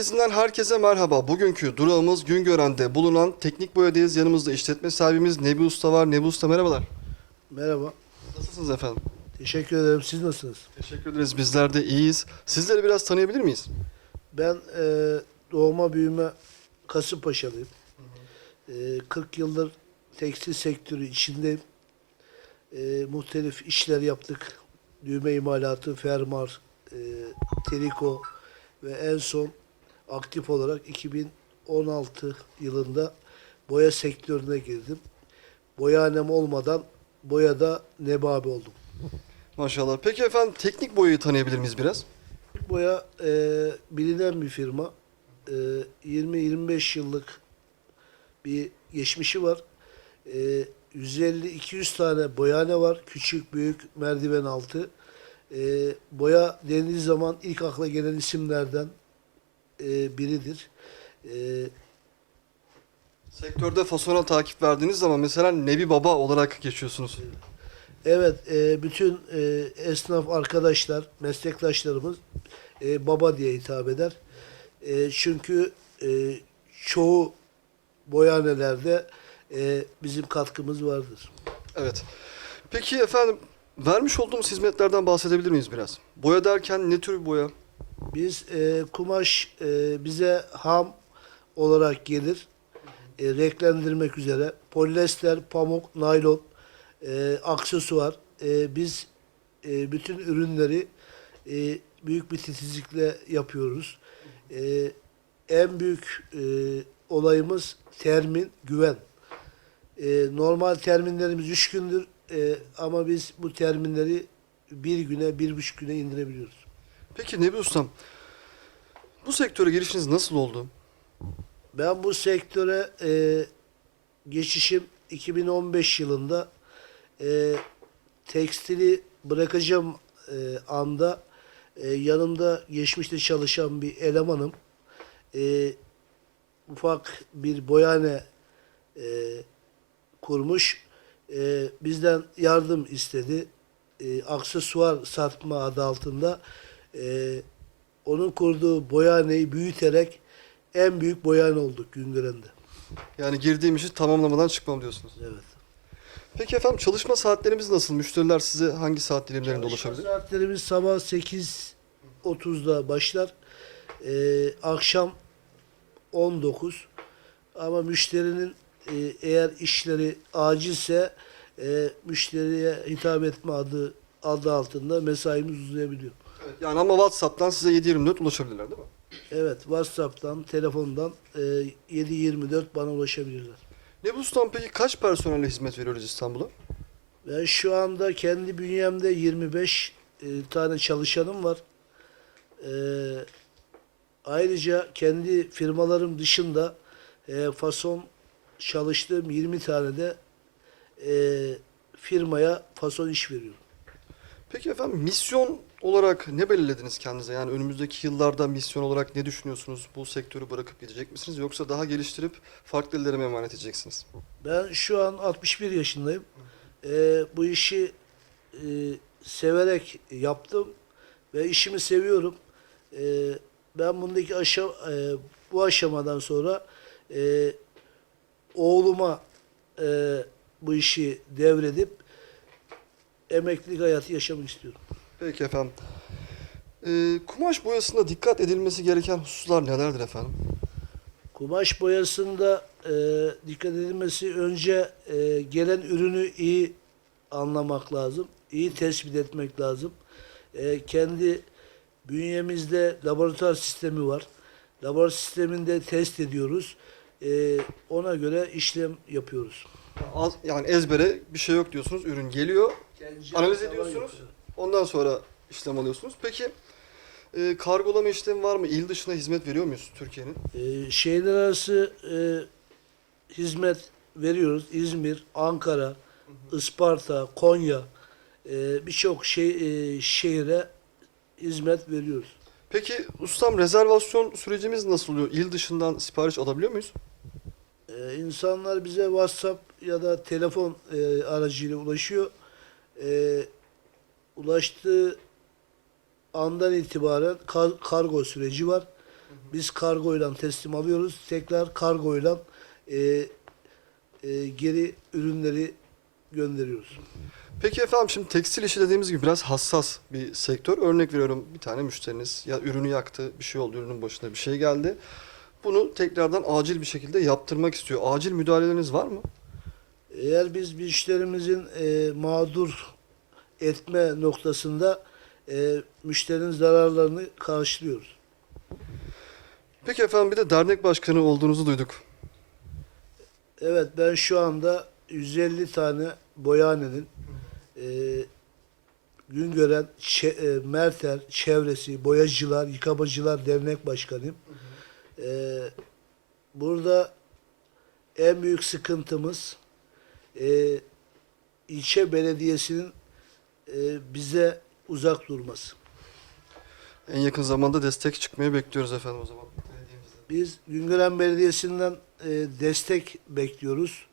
Merkezi'nden herkese merhaba. Bugünkü durağımız Güngören'de bulunan teknik boyadayız. Yanımızda işletme sahibimiz Nebi Usta var. Nebi Usta merhabalar. Merhaba. Nasılsınız efendim? Teşekkür ederim. Siz nasılsınız? Teşekkür ederiz. Bizler de iyiyiz. Sizleri biraz tanıyabilir miyiz? Ben e, doğma büyüme Kasımpaşalıyım. E, 40 yıldır tekstil sektörü içindeyim. E, muhtelif işler yaptık. Düğme imalatı, fermuar, e, triko ve en son aktif olarak 2016 yılında boya sektörüne girdim. Boyahanem olmadan boyada nebabi oldum. Maşallah. Peki efendim teknik boyayı tanıyabilir miyiz biraz? Boya e, bilinen bir firma. E, 20-25 yıllık bir geçmişi var. E, 150-200 tane boyane var. Küçük, büyük, merdiven altı. E, boya denildiği zaman ilk akla gelen isimlerden e, biridir. E, Sektörde fasona takip verdiğiniz zaman mesela Nebi Baba olarak geçiyorsunuz. evet, e, bütün e, esnaf arkadaşlar, meslektaşlarımız e, baba diye hitap eder. E, çünkü e, çoğu boyanelerde e, bizim katkımız vardır. Evet. Peki efendim vermiş olduğumuz hizmetlerden bahsedebilir miyiz biraz? Boya derken ne tür boya? Biz e, kumaş e, bize ham olarak gelir. E, renklendirmek üzere. Polyester, pamuk, naylon, e, aksesuar. E, biz e, bütün ürünleri e, büyük bir titizlikle yapıyoruz. E, en büyük e, olayımız termin, güven. E, normal terminlerimiz üç gündür e, ama biz bu terminleri bir güne, bir buçuk güne indirebiliyoruz. Peki Nebi Ustam, bu sektöre girişiniz nasıl oldu? Ben bu sektöre e, geçişim 2015 yılında e, tekstili bırakacağım e, anda e, yanımda geçmişte çalışan bir elemanım e, ufak bir boyane e, kurmuş. E, bizden yardım istedi. E, aksesuar satma adı altında. E, onun kurduğu boyaneyi büyüterek en büyük boyane olduk Güngören'de. Yani girdiğim işi tamamlamadan çıkmam diyorsunuz. Evet. Peki efendim çalışma saatlerimiz nasıl? Müşteriler size hangi saat dilimlerinde Çalışma ulaşabilir? saatlerimiz sabah 8.30'da başlar. Ee, akşam 19. Ama müşterinin e, eğer işleri acilse e, müşteriye hitap etme adı adı altında mesaimiz uzayabiliyor. Yani ama WhatsApp'tan size 7-24 ulaşabilirler değil mi? Evet WhatsApp'tan, telefondan e, 7-24 bana ulaşabilirler. Nebi Ustam peki kaç personelle hizmet veriyoruz İstanbul'a? Ben şu anda kendi bünyemde 25 e, tane çalışanım var. E, ayrıca kendi firmalarım dışında e, fason çalıştığım 20 tane de e, firmaya fason iş veriyorum. Peki efendim misyon olarak ne belirlediniz kendinize? Yani önümüzdeki yıllarda misyon olarak ne düşünüyorsunuz? Bu sektörü bırakıp gidecek misiniz? Yoksa daha geliştirip farklı ellere mi emanet edeceksiniz? Ben şu an 61 yaşındayım. E, bu işi e, severek yaptım ve işimi seviyorum. E, ben bundaki aşa e, bu aşamadan sonra e, oğluma e, bu işi devredip emeklilik hayatı yaşamak istiyorum. Peki efendim. Ee, kumaş boyasında dikkat edilmesi gereken hususlar nelerdir efendim? Kumaş boyasında e, dikkat edilmesi önce e, gelen ürünü iyi anlamak lazım. iyi tespit etmek lazım. E, kendi bünyemizde laboratuvar sistemi var. Laboratuvar sisteminde test ediyoruz. E, ona göre işlem yapıyoruz. Az, yani ezbere bir şey yok diyorsunuz. Ürün geliyor. Analiz ediyorsunuz. Ondan sonra işlem alıyorsunuz. Peki e, kargolama işlemi var mı? İl dışına hizmet veriyor muyuz Türkiye'nin? E, şehirler arası e, hizmet veriyoruz. İzmir, Ankara, Isparta, Konya e, birçok şey, e, şehire hizmet veriyoruz. Peki ustam rezervasyon sürecimiz nasıl oluyor? İl dışından sipariş alabiliyor muyuz? Ee, insanlar bize WhatsApp ya da telefon e, aracıyla ulaşıyor. Ee, ulaştığı andan itibaren kar- kargo süreci var. Biz kargoyla teslim alıyoruz. Tekrar kargoyla e, e, geri ürünleri gönderiyoruz. Peki efendim şimdi tekstil işi dediğimiz gibi biraz hassas bir sektör. Örnek veriyorum bir tane müşteriniz ya ürünü yaktı, bir şey oldu, ürünün başına bir şey geldi. Bunu tekrardan acil bir şekilde yaptırmak istiyor. Acil müdahaleleriniz var mı? Eğer biz müşterimizin e, mağdur etme noktasında e, müşterinin zararlarını karşılıyoruz. Peki efendim bir de dernek başkanı olduğunuzu duyduk. Evet ben şu anda 150 tane boyahanenin e, Güngören, Çe- e, Merter, çevresi, boyacılar, yıkamacılar dernek başkanıyım. E, burada en büyük sıkıntımız e, ilçe belediyesinin e, bize uzak durması. En yakın zamanda destek çıkmayı bekliyoruz efendim o zaman. Biz Güngören Belediyesi'nden e, destek bekliyoruz.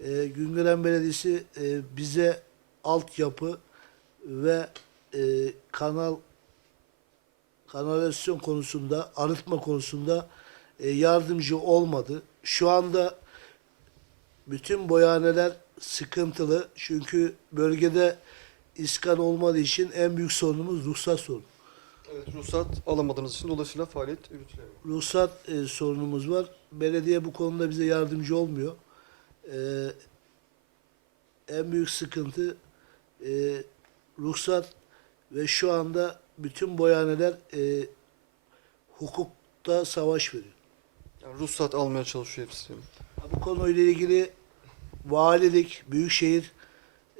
E, Güngören Belediyesi e, bize altyapı ve e, kanal kanalizasyon konusunda, arıtma konusunda e, yardımcı olmadı. Şu anda bütün boyahaneler sıkıntılı. Çünkü bölgede iskan olmadığı için en büyük sorunumuz ruhsat sorunu. Evet, ruhsat alamadığınız için dolayısıyla faaliyet yürütülemiyor. ruhsat e, sorunumuz var. Belediye bu konuda bize yardımcı olmuyor. E, en büyük sıkıntı e, ruhsat ve şu anda bütün boyaneler e, hukukta savaş veriyor. Yani ruhsat almaya çalışıyor hepsi. Bu konuyla ilgili valilik, büyükşehir,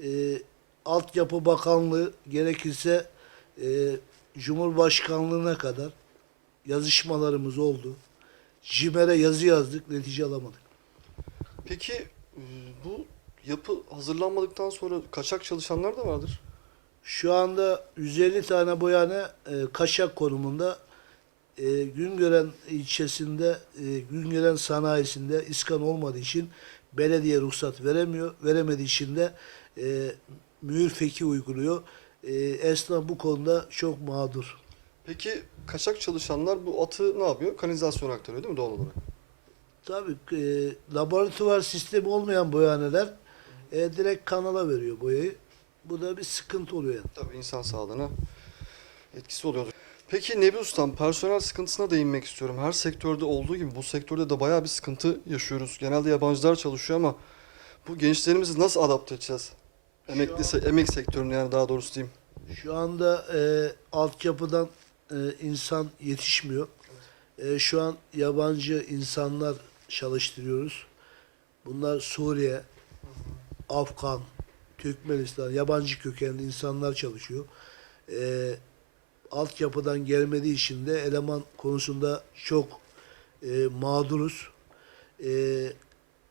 e, altyapı bakanlığı gerekirse e, Cumhurbaşkanlığına kadar yazışmalarımız oldu. CİMER'e yazı yazdık, netice alamadık. Peki bu yapı hazırlanmadıktan sonra kaçak çalışanlar da vardır. Şu anda 150 tane boyane e, kaçak konumunda e, Güngören ilçesinde, e, Güngören sanayisinde iskan olmadığı için belediye ruhsat veremiyor. Veremediği için de e, mühür feki uyguluyor. E, esnaf bu konuda çok mağdur. Peki kaçak çalışanlar bu atı ne yapıyor? Kanalizasyona aktarıyor değil mi doğal olarak? Tabii e, laboratuvar sistemi olmayan boyaneler e, direkt kanala veriyor boyayı. Bu da bir sıkıntı oluyor yani. Tabii insan sağlığına etkisi oluyordur. Peki Nebi Ustam personel sıkıntısına değinmek istiyorum. Her sektörde olduğu gibi bu sektörde de bayağı bir sıkıntı yaşıyoruz. Genelde yabancılar çalışıyor ama bu gençlerimizi nasıl adapte edeceğiz? Emekli, se- emek sektörüne yani daha doğrusu diyeyim. Şu anda e, altyapıdan e, insan yetişmiyor. E, şu an yabancı insanlar çalıştırıyoruz. Bunlar Suriye, Afgan, Türkmenistan, yabancı kökenli insanlar çalışıyor. E, altyapıdan gelmediği için de eleman konusunda çok e, mağduruz. E,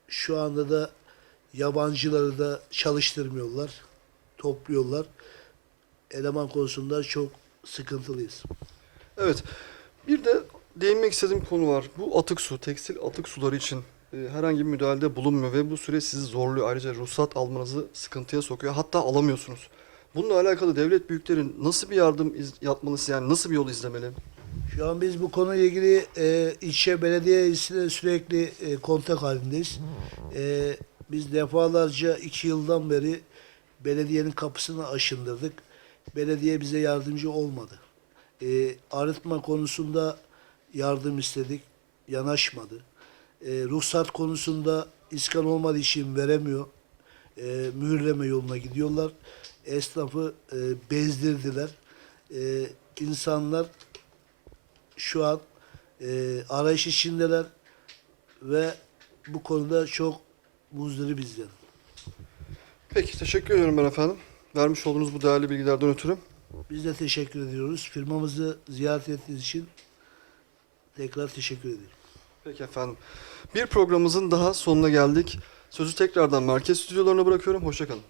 şu anda da yabancıları da çalıştırmıyorlar, topluyorlar eleman konusunda çok sıkıntılıyız. Evet. Bir de değinmek istediğim konu var. Bu atık su, tekstil atık suları için e, herhangi bir müdahalede bulunmuyor ve bu süre sizi zorluyor. Ayrıca ruhsat almanızı sıkıntıya sokuyor. Hatta alamıyorsunuz. Bununla alakalı devlet büyükleri nasıl bir yardım yapmalısı yani nasıl bir yol izlemeli? Şu an biz bu konuyla ilgili e, ilçe belediye ile sürekli e, kontak halindeyiz. E, biz defalarca iki yıldan beri belediyenin kapısını aşındırdık. Belediye bize yardımcı olmadı. E, arıtma konusunda yardım istedik, yanaşmadı. E, ruhsat konusunda iskan olmadığı için veremiyor. E, mühürleme yoluna gidiyorlar. Esnafı e, bezdirdiler. E, insanlar şu an e, arayış içindeler ve bu konuda çok muzdari bizden. Peki teşekkür ediyorum ben efendim. Vermiş olduğunuz bu değerli bilgilerden ötürü. Biz de teşekkür ediyoruz. Firmamızı ziyaret ettiğiniz için tekrar teşekkür ederim. Peki efendim. Bir programımızın daha sonuna geldik. Sözü tekrardan merkez stüdyolarına bırakıyorum. Hoşçakalın.